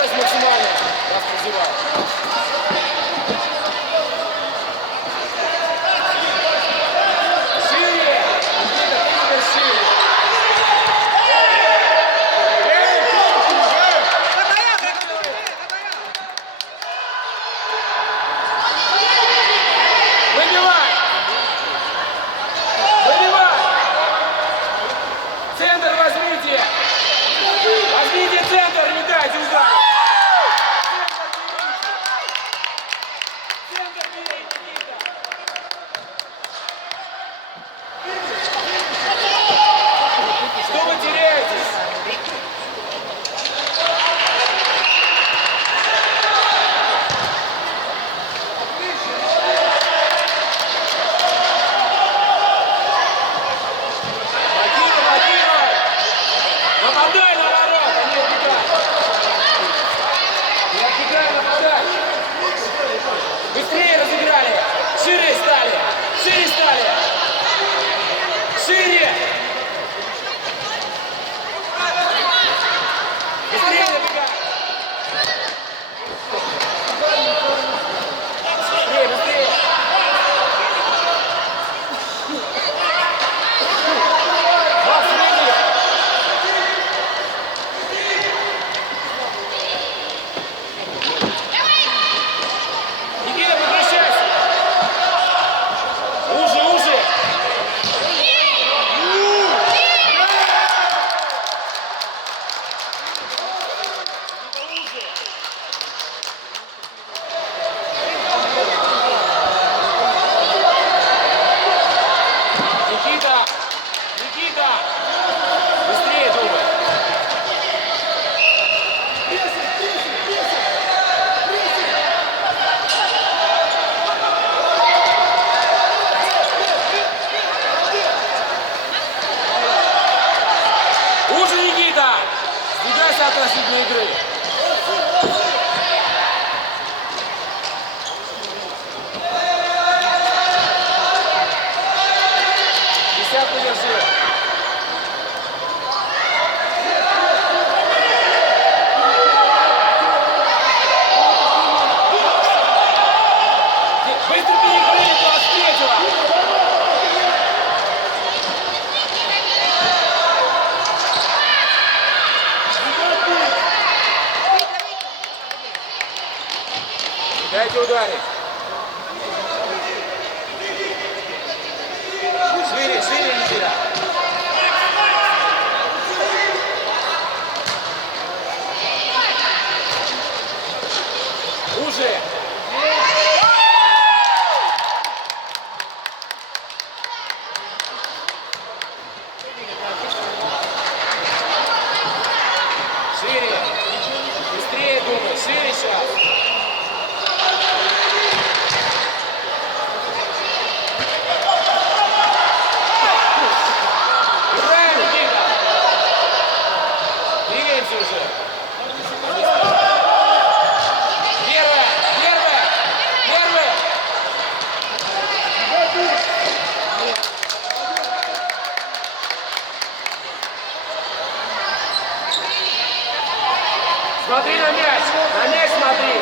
Скорость максимальная. Нас прозевает. Шире! Никита, шире! Выбивай! Выбивай! Центр возьмите! Возьмите центр, не дайте ударить! Центр бери, Никита! Что вы теряетесь? Нападай на ворота, не убегай! Не отбегай, нападай! Быстрее разыграли! Шире стали! Шире стали! Шире! Быстрее набегай! Быстрее, быстрее! Макс, выйди! Никита, возвращайся! Уже, уже! Никита! Никита! Быстрее думай! Уже, Никита! Сдвигайся относительно игры! Десятку держи! Быстро переиграли 23-го! Дайте ударить! Шире, шире, Никита! Уже! Шире! Быстрее думай! Шире сейчас! Играем, Никита! Двигаемся уже! Первое! Первое! Первое! Смотри на мяч! На мяч смотри!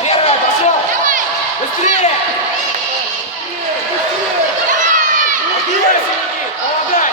Первое, пошел! Быстрее! Отбивайся, Никит! Помогай!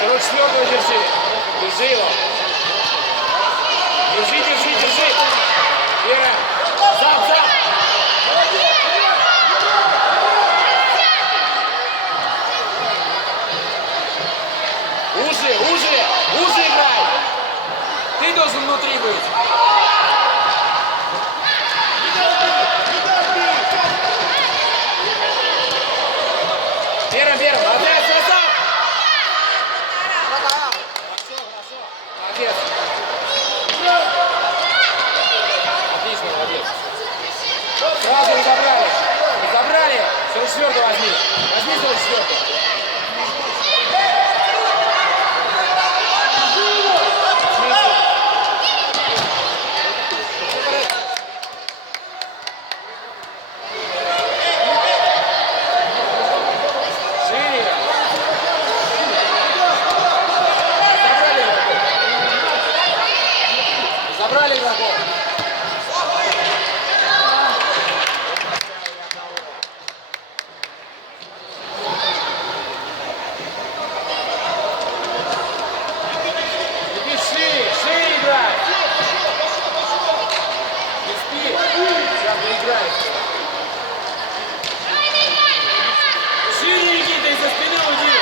44-го держи. Держи его. Держи, держи, держи. Вера. Зап, зап. Уже, уже, уже играй. Ты должен внутри быть. Первым, первым. Молодец, красава. Хорошо, хорошо. Молодец. Отлично, молодец. Сразу разобрали. Разобрали. 44-го возьми. Возьми 44-го. Забрали игроков. Иди шире, шире играй. Не спи. Сейчас поиграешь. Шире, Никита, из-за спины уйди.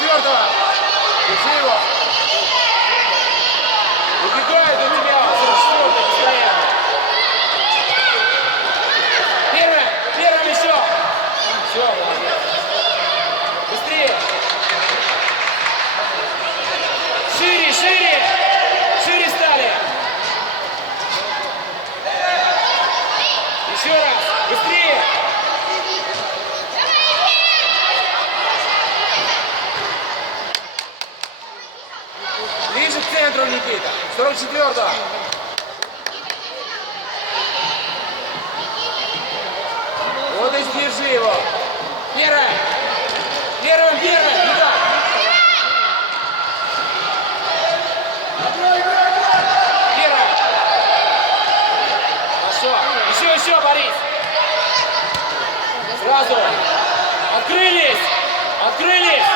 Четвертого. Держи его. Убегает у тебя. 44-й постоянно. Первым. Первым еще. Все, молодец. Быстрее. Шире, шире. Шире стали. Еще раз. Быстрее. Ближе к центру, Никита. 44-го. Вот и держи его. Первым. Первым, первым. Никак. Первым. Хорошо. Еще, еще, Борис. Сразу. Открылись. Открылись.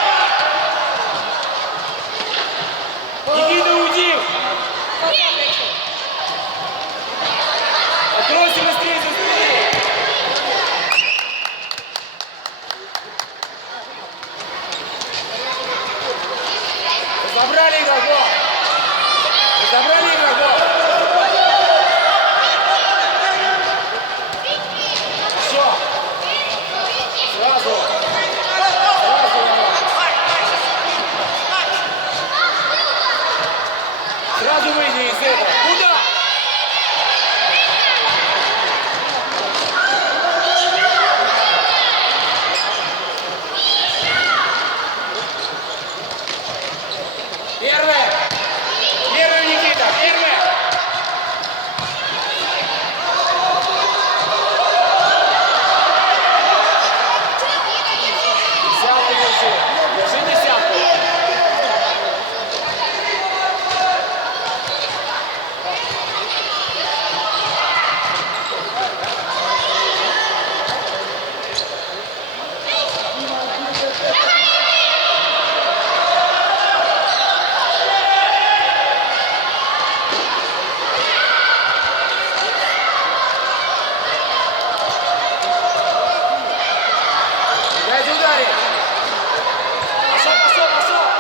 Никита, уйди! Откройся быстрее за спиной! Забрали игроков! Забрали игроков! Все! Сразу! Сразу выйди из этого. Куда? Первый. Первый, Никита. Первый. Десятку держи. Держи десятку. Дайте ударить. Пошел, пошел, пошел.